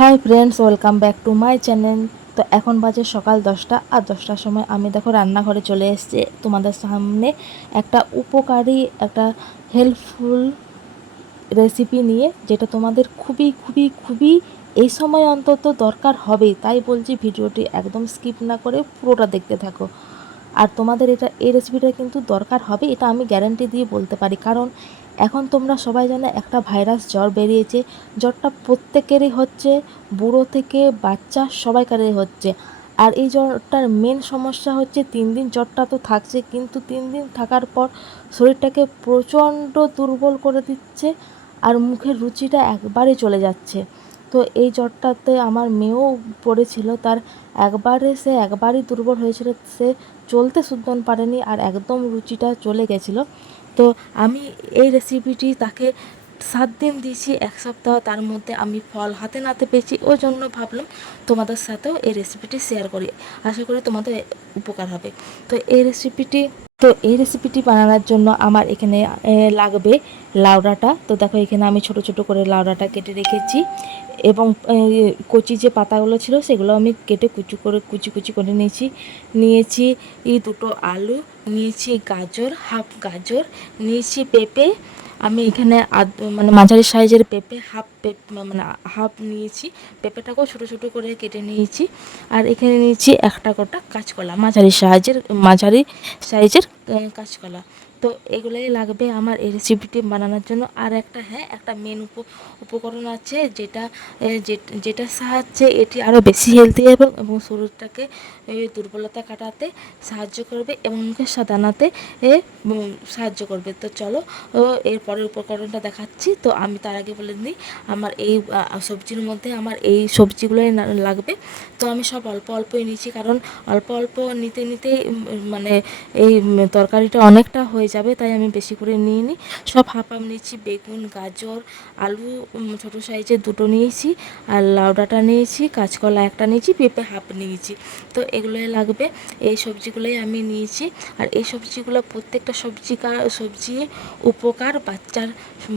Hi friends, welcome back to my channel. তো এখন বাজে সকাল 10টা, আর 10টার সময় আমি দেখো রান্নাঘরে চলে এসেছি তোমাদের সামনে একটা উপকারী, একটা হেল্পফুল রেসিপি নিয়ে, যেটা তোমাদের খুবই খুবই খুবই এই সময় অন্তত দরকার হবেই। তাই বলছি ভিডিওটি একদম স্কিপ না করে পুরোটা দেখতে থাকো। আর তোমাদের এই রেসিপিটা কিন্তু দরকার হবে, এটা আমি গ্যারান্টি দিয়ে বলতে পারি। কারণ এখন তোমরা সবাই জানো একটা ভাইরাস জ্বর বেরিয়েছে। জ্বরটা প্রত্যেকেরই হচ্ছে, বুড়ো থেকে বাচ্চা সবাইকারই হচ্ছে। আর এই জ্বরটার মেন সমস্যা হচ্ছে 3 দিন জ্বরটা তো থাকছে, কিন্তু 3 দিন থাকার পর শরীরটাকে প্রচণ্ড দুর্বল করে দিচ্ছে, আর মুখের রুচিটা একবারে চলে যাচ্ছে। তো এই জ্বরটাতে আমার মেয়েও পড়েছিল, তার একবারই দুর্বল হয়েছিল, সে চলতে শুদ্ধ পারেনি, আর একদম রুচিটা চলে গেছিলো। তো আমি এই রেসিপিটি তাকে 7 দিন দিয়েছি, 1 সপ্তাহ, তার মধ্যে আমি ফল হাতে নাতে পেয়েছি। ওই জন্য ভাবলাম তোমাদের সাথেও এই রেসিপিটি শেয়ার করি, আশা করি তোমাদের উপকার হবে। তো এই রেসিপিটি বানানোর জন্য আমার এখানে লাগবে লাউডাঁটা। তো দেখো এখানে আমি ছোট ছোট করে লাউডাঁটা কেটে রেখেছি, এবং কচি যে পাতাগুলো ছিল সেগুলো আমি কেটে কুচি কুচি করে নিয়েছি এই দুটো আলু, নিয়েছি গাজর, হাফ গাজর, নিয়েছি পেঁপে। আমি এখানে মানে মাঝারি সাইজের পেঁপে, মানে হাফ নিয়েছি। পেঁপেটাকেও ছোটো ছোটো করে কেটে নিয়েছি। আর এখানে নিয়েছি একটা গোটা কাঁচকলা, মাঝারি সাইজের কাঁচকলা। তো এগুলোই লাগবে আমার এই রেসিপিটি বানানোর জন্য। আর একটা মেন উপকরণ আছে, যেটার সাহায্যে এটি আরও বেশি হেলদি এবং শরীরটাকে দুর্বলতা কাটাতে সাহায্য করবে এবং মুখের সাদানাতে সাহায্য করবে। তো চলো এর পরের উপকরণটা দেখাচ্ছি। তো আমি তার আগে বলে দিই, আমার এই সবজির মধ্যে আমার এই সবজিগুলোই লাগবে। তো আমি সব অল্প অল্পই নিয়েছি, কারণ অল্প অল্প নিতে নিতেই মানে এই তরকারিটা অনেকটা হয়ে যাবে, তাই আমি বেশি করে নিয়ে নিই। সব হাফ নিয়েছি, বেগুন, গাজর, আলু ছোটো সাইজের দুটো নিয়েছি, আর লাউডাঁটা নিয়েছি, কাঁচকলা একটা নিয়েছি, পেঁপে হাফ নিয়েছি। তো এগুলোই লাগবে, এই সবজিগুলোই আমি নিয়েছি। আর এই সবজিগুলো প্রত্যেকটা সবজি উপকার,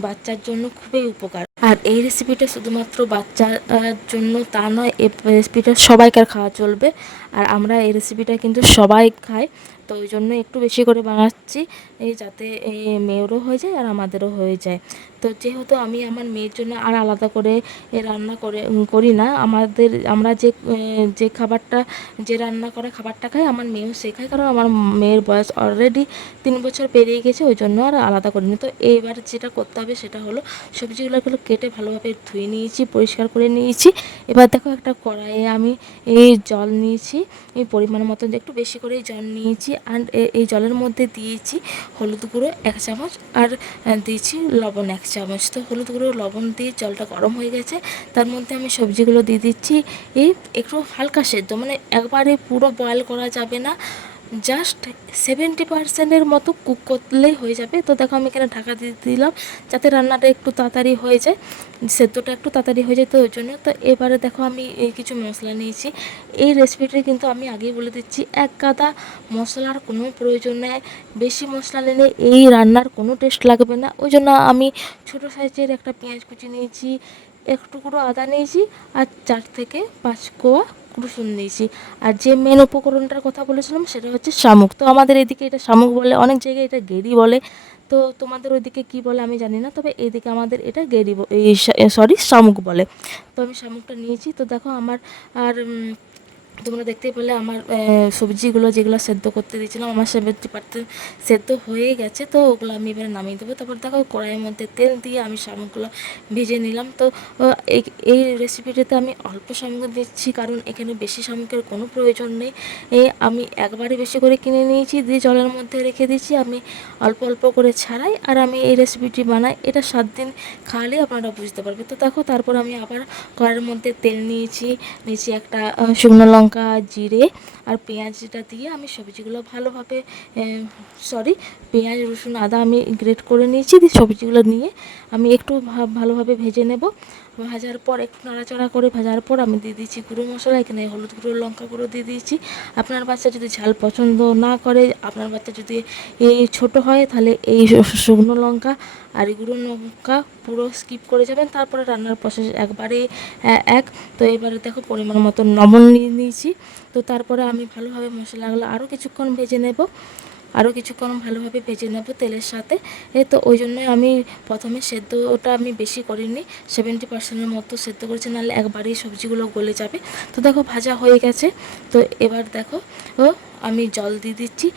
বাচ্চার জন্য খুবই উপকার। আর এই রেসিপিটা শুধুমাত্র বাচ্চার জন্য তা নয়, এই রেসিপিটা সবাইকার খাওয়া চলবে। আর আমরা এই রেসিপিটা কিন্তু সবাই খাই, তো ওই জন্য একটু বেশি করে বানাচ্ছি, যাতে মেয়েরও হয়ে যায় আর আমাদেরও হয়ে যায়। তো যেহেতু আমি আমার মেয়ের জন্য আর আলাদা করে রান্না করি না, আমরা যে রান্না করা খাবারটা খাই, আমার মেয়েও শেখায়, কারণ আমার মেয়ের বয়স অলরেডি 3 বছর পেরিয়ে গেছে, ওই জন্য আর আলাদা করিনি। তো এইবার যেটা করতে হবে সেটা হলো, সবজিগুলোগুলো কেটে ভালোভাবে ধুয়ে নিয়েছি, পরিষ্কার করে নিয়েছি। এবার দেখো একটা কড়াইয়ে আমি এই জল নিয়েছি, এই পরিমাণ মতো একটু বেশি করে জল নিয়েছি। আর এই জলের মধ্যে দিয়েছি হলুদ গুঁড়ো 1 চামচ, আর দিয়েছি লবণ 1 চামচ। তো হলুদ গুঁড়ো লবণ দিয়ে জলটা গরম হয়ে গেছে, তার মধ্যে আমি সবজিগুলো দিয়ে দিচ্ছি। একটু হালকা সেদ্ধ, মানে একবারে পুরো বয়েল করা যাবে না, জাস্ট 70% মতো কুক করলেই হয়ে যাবে। তো দেখো আমি এখানে ঢাকা দিয়ে দিলাম, যাতে রান্নাটা একটু তাড়াতাড়ি হয়ে যায়, সেদ্ধটা একটু তাড়াতাড়ি হয়ে যায়, তো ওই জন্য। তো এবারে দেখো আমি কিছু মশলা নিয়েছি। এই রেসিপিটা কিন্তু আমি আগেই বলে দিচ্ছি, এক গাদা মশলার কোনো প্রয়োজন নেই। বেশি মশলা নিলে এই রান্নার কোনো টেস্ট লাগবে না। ওই জন্য আমি ছোটো সাইজের একটা পেঁয়াজ কুচি নিয়েছি, এক টুকরো আদা নিয়েছি, আর 4 থেকে 5 কোয়া রসুন নিয়েছি। আর যে মেন উপকরণটার কথা বলেছিলাম সেটা হচ্ছে শামুক। তো আমাদের এদিকে এটা শামুক বলে, অনেক জায়গায় এটা গেরি বলে। তো তোমাদের ওইদিকে কী বলে আমি জানি না, তবে এইদিকে আমাদের এটা শামুক বলে। তো আমি শামুকটা নিয়েছি। তো দেখো আমার, আর তোমরা দেখতেই পেলে আমার সবজিগুলো যেগুলো সেদ্ধ করতে দিয়েছিলাম, আমার 70% সেদ্ধ হয়ে গেছে। তো ওগুলো আমি এবারে নামিয়ে দেবো। তারপর দেখো কড়াইয়ের মধ্যে তেল দিয়ে আমি শামুকগুলো ভেজে নিলাম। তো এই রেসিপিটাতে আমি অল্প শামুক দিচ্ছি, কারণ এখানে বেশি শামুকের কোনো প্রয়োজন নেই। আমি একবারে বেশি করে কিনে নিয়েছি, দিয়ে জলের মধ্যে রেখে দিয়েছি। আমি অল্প অল্প করে ছাড়াই, আর আমি এই রেসিপিটি বানাই, এটা 7 দিন খাওয়ালে আপনারা বুঝতে পারবে। তো দেখো তারপর আমি আবার কড়াইয়ের মধ্যে তেল নিয়েছি একটা শুকনো লঙ্কা, জিরে আর পেঁয়াজটা দিয়ে আমি সবজিগুলো ভালোভাবে, পেঁয়াজ, রসুন, আদা আমি গ্রেট করে নিয়েছি, দিয়ে সবজিগুলো নিয়ে আমি একটু ভালোভাবে ভেজে নেব। ভাজার পর একটু নাড়াচাড়া করে ভাজার পর আমি দিয়ে দিয়েছি গুঁড়ো মশলা, এখানে হলুদ গুঁড়ো, লঙ্কা গুঁড়ো দিয়ে দিয়েছি। আপনার বাচ্চা যদি ঝাল পছন্দ না করে, আপনার বাচ্চা যদি এই ছোট হয়, তাহলে এই শুকনো লঙ্কা আর এই গুঁড়ো লঙ্কা পুরো স্কিপ করে যাবেন। তারপরে রান্নার প্রসেস একবারে এক। তো এবারে দেখো পরিমাণ মতো লবণ নিয়ে নিয়েছি। তো তারপরে আমি ভালোভাবে মশলাগুলো আরও কিছুক্ষণ ভেজে নেব, ভালোভাবে ভেজে নেব তেলের সাথে। তো ওই জন্যই আমি প্রথমে সেদ্ধটা আমি বেশি করিনি, 70% মতো সেদ্ধ করেছি, নাহলে একবারেই সবজিগুলো গলে যাবে। তো দেখো ভাজা হয়ে গেছে। তো এবার দেখো আমি জল দিয়ে দিচ্ছি।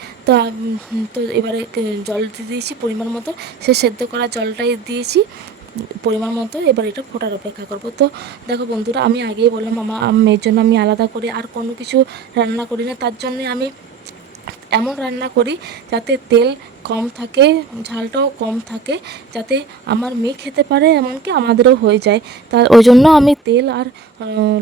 তো এবারে জল দিয়ে দিয়েছি পরিমাণ মতো, সে সেদ্ধ করা জলটাই দিয়েছি পরিমাণ মতো। এবার এটা ফোটার অপেক্ষা করব। তো দেখো বন্ধুরা, আমি আগেই বললাম আমার মেয়ের জন্য আমি আলাদা করে আর কোনো কিছু রান্না করি না। তার জন্যে আমি এমন রান্না করি যাতে তেল কম থাকে, ঝালটাও কম থাকে, যাতে আমার মেয়ে খেতে পারে, এমনকি আমাদেরও হয়ে যায়। ওই জন্য আমি তেল আর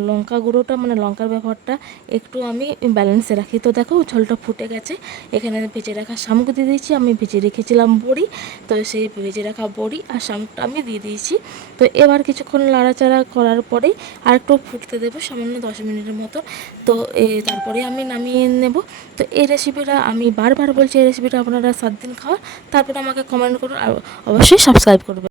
লঙ্কা গুঁড়োটা, মানে লঙ্কার ব্যবহারটা একটু আমি ব্যালেন্সে রাখি। তো দেখো ঝোলটা ফুটে গেছে। এখানে ভেজে রাখা শামুক দিয়ে দিয়েছি, আমি ভেজে রেখেছিলাম বড়ি। তো সেই ভেজে রাখা বড়ি আর শামুকটা আমি দিয়ে দিয়েছি। তো এবার কিছুক্ষণ নাড়াচাড়া করার পরেই আর একটু ফুটতে দেবো, সামান্য 10 মিনিটের মতো। তো তারপরে আমি নামিয়ে নেব। তো এই রেসিপিটা আমি বারবার বলছি, এই রেসিপিটা আপনারা 7 দিন খাওয়ার, তারপরে আমাকে কমেন্ট করুন আর অবশ্যই সাবস্ক্রাইব করবেন।